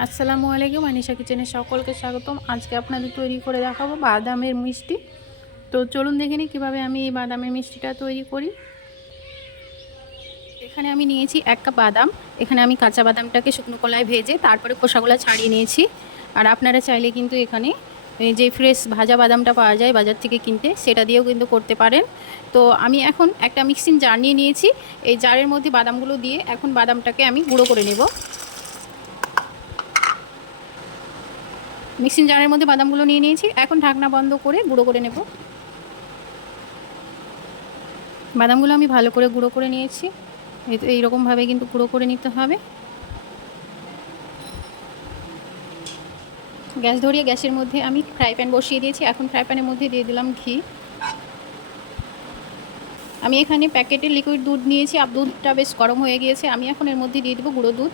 আসসালামু আলাইকুম, আনিশা কিচেনে সকলকে স্বাগতম। আজকে আপনাদের তৈরি করে দেখাবো বাদামের মিষ্টি। তো চলুন দেখে নিই কীভাবে আমি এই বাদামের মিষ্টিটা তৈরি করি। এখানে আমি নিয়েছি এক কাপ বাদাম। এখানে আমি কাঁচা বাদামটাকে শুকনো কলায় ভেজে তারপরে খোসাগুলো ছাড়িয়ে নিয়েছি। আর আপনারা চাইলে কিন্তু এখানে যে ফ্রেশ ভাজা বাদামটা পাওয়া যায় বাজার থেকে কিনতে, সেটা দিয়েও কিন্তু করতে পারেন। তো আমি এখন একটা মিক্সিং জার নিয়ে নিয়েছি। এই জারের মধ্যে বাদামগুলো দিয়ে এখন বাদামটাকে আমি গুঁড়ো করে নেব। মিক্সিং জারের মধ্যে বাদামগুলো নিয়ে নিয়েছি। এখন ঢাকনা বন্ধ করে গুঁড়ো করে নেব। বাদামগুলো আমি ভালো করে গুঁড়ো করে নিয়েছি। এইরকমভাবে কিন্তু গুঁড়ো করে নিতে হবে। গ্যাস ধরিয়ে গ্যাসের মধ্যে আমি ফ্রাই প্যান বসিয়ে দিয়েছি। এখন ফ্রাই প্যানের মধ্যে দিয়ে দিলাম ঘি। আমি এখানে প্যাকেটের লিকুইড দুধ নিয়েছি। আর দুধটা বেশ গরম হয়ে গিয়েছে। আমি এখন এর মধ্যে দিয়ে দেবো গুঁড়ো দুধ।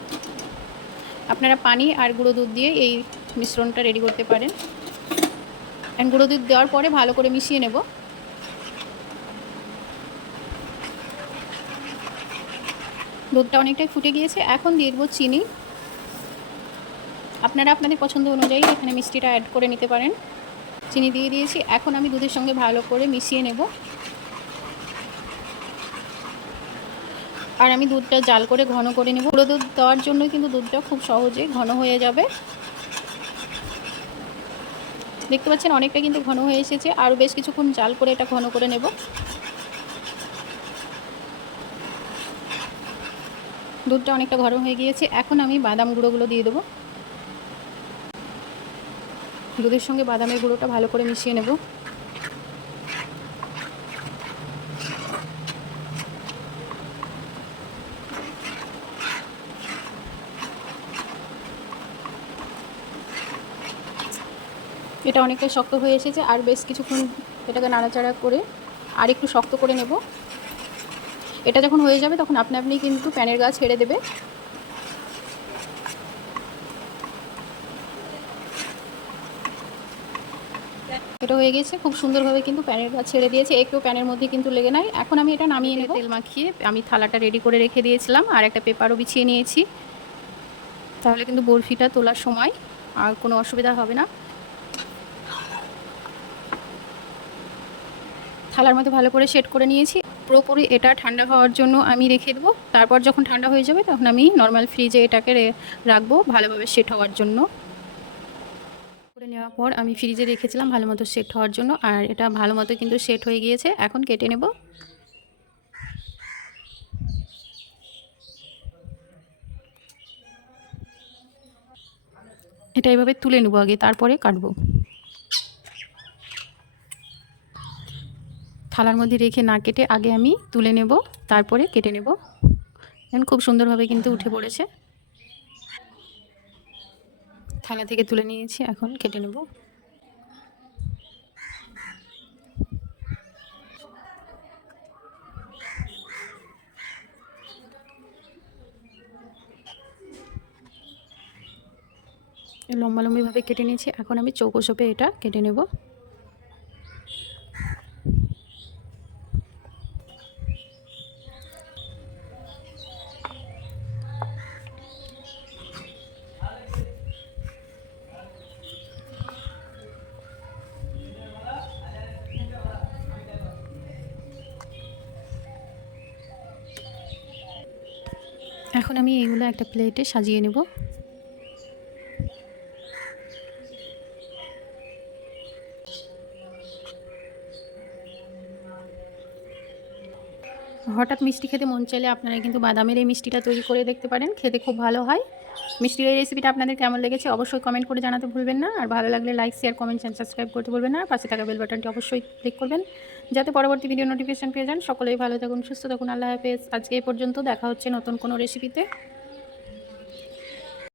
আপনারা পানি আর গুঁড়ো দুধ দিয়ে এই মিশ্রণটা রেডি করতে পারেন। অ্যান্ড গুঁড়ো দুধ দেওয়ার পরে ভালো করে মিশিয়ে নেব। দুধটা অনেকটাই ফুটে গিয়েছে। এখন দিয়ে দেবো চিনি। আপনারা আপনাদের পছন্দ অনুযায়ী এখানে মিষ্টিটা অ্যাড করে নিতে পারেন। চিনি দিয়ে দিয়েছি। এখন আমি দুধের সঙ্গে ভালো করে মিশিয়ে নেব। আর আমি দুধটা জাল করে ঘন করে নেব। পুরো দুধ দেওয়ার জন্য কিন্তু দুধটা খুব সহজে ঘন হয়ে যাবে। দেখতে পাচ্ছেন, অনেকটা কিন্তু ঘন হয়ে এসেছে। আরও বেশ কিছুক্ষণ জাল করে এটা ঘন করে নেব। দুধটা অনেকটা ঘন হয়ে গিয়েছে। এখন আমি বাদাম গুঁড়োগুলো দিয়ে দেবো। দুধের সঙ্গে বাদামের গুঁড়োটা ভালো করে মিশিয়ে নেব। এটা অনেকটা শক্ত হয়ে এসেছে আর বেশ কিছুক্ষণ এটাকে নাড়াচাড়া করে আর একটু শক্ত করে নেব। এটা যখন হয়ে যাবে তখন আপনি আপনি কিন্তু প্যানের গা ছেড়ে দেবে। এটা হয়ে গেছে, খুব সুন্দরভাবে কিন্তু প্যানের গা ছেড়ে দিয়েছে একটু প্যানের মধ্যে কিন্তু লেগে নাই। এখন আমি এটা নামিয়ে নেব। তেল মাখিয়ে আমি থালাটা রেডি করে রেখে দিয়েছিলাম আর একটা পেপারও বিছিয়ে নিয়েছি। তাহলে কিন্তু বরফিটা তোলার সময় আর কোনো অসুবিধা হবে না। থালার মধ্যে ভালো করে সেট করে নিয়েছি। পুরোপুরি এটা ঠান্ডা হওয়ার জন্য আমি রেখে দেবো। তারপর যখন ঠান্ডা হয়ে যাবে তখন আমি নর্মাল ফ্রিজে এটাকে রাখব ভালোভাবে সেট হওয়ার জন্য। করে নেওয়ার পর আমি ফ্রিজে রেখেছিলাম ভালো মতো সেট হওয়ার জন্য। আর এটা ভালো মতো কিন্তু সেট হয়ে গিয়েছে। এখন কেটে নেব। এটা এভাবে তুলে নেব আগে, তারপরে কাটবো। থালার মধ্যে রেখে না কেটে আগে আমি তুলে নেব, তারপরে কেটে নেব। এখন খুব সুন্দরভাবে কিন্তু উঠে পড়েছে। থালা থেকে তুলে নিয়েছি, এখন কেটে নেব। লম্বা লম্বিভাবে কেটে নিয়েছি, এখন আমি চৌকো সোপে এটা কেটে নেব। এখন আমি এইগুলো একটা প্লেটে সাজিয়ে নেব। হঠাৎ মিষ্টি খেতে মন চাইলে আপনারা কিন্তু বাদামের এই মিষ্টিটা তৈরি করে দেখতে পারেন, খেতে খুব ভালো হয়। মিষ্টির এই রেসিপিটা আপনাদের কেমন লেগেছে অবশ্যই কমেন্ট করে জানাতে ভুলবেন না। আর ভালো লাগলে like share comment and subscribe করতে ভুলবেন না। পাশে থাকা বেল বাটনটি অবশ্যই ক্লিক করবেন যাতে পরবর্তী ভিডিও নোটিফিকেশন পেয়ে যান। সকলেই ভালো থাকুন, সুস্থ থাকুন, আল্লাহ হাফেজ। আজকে এই পর্যন্ত দেখা হচ্ছে নতুন কোনো রেসিপিতে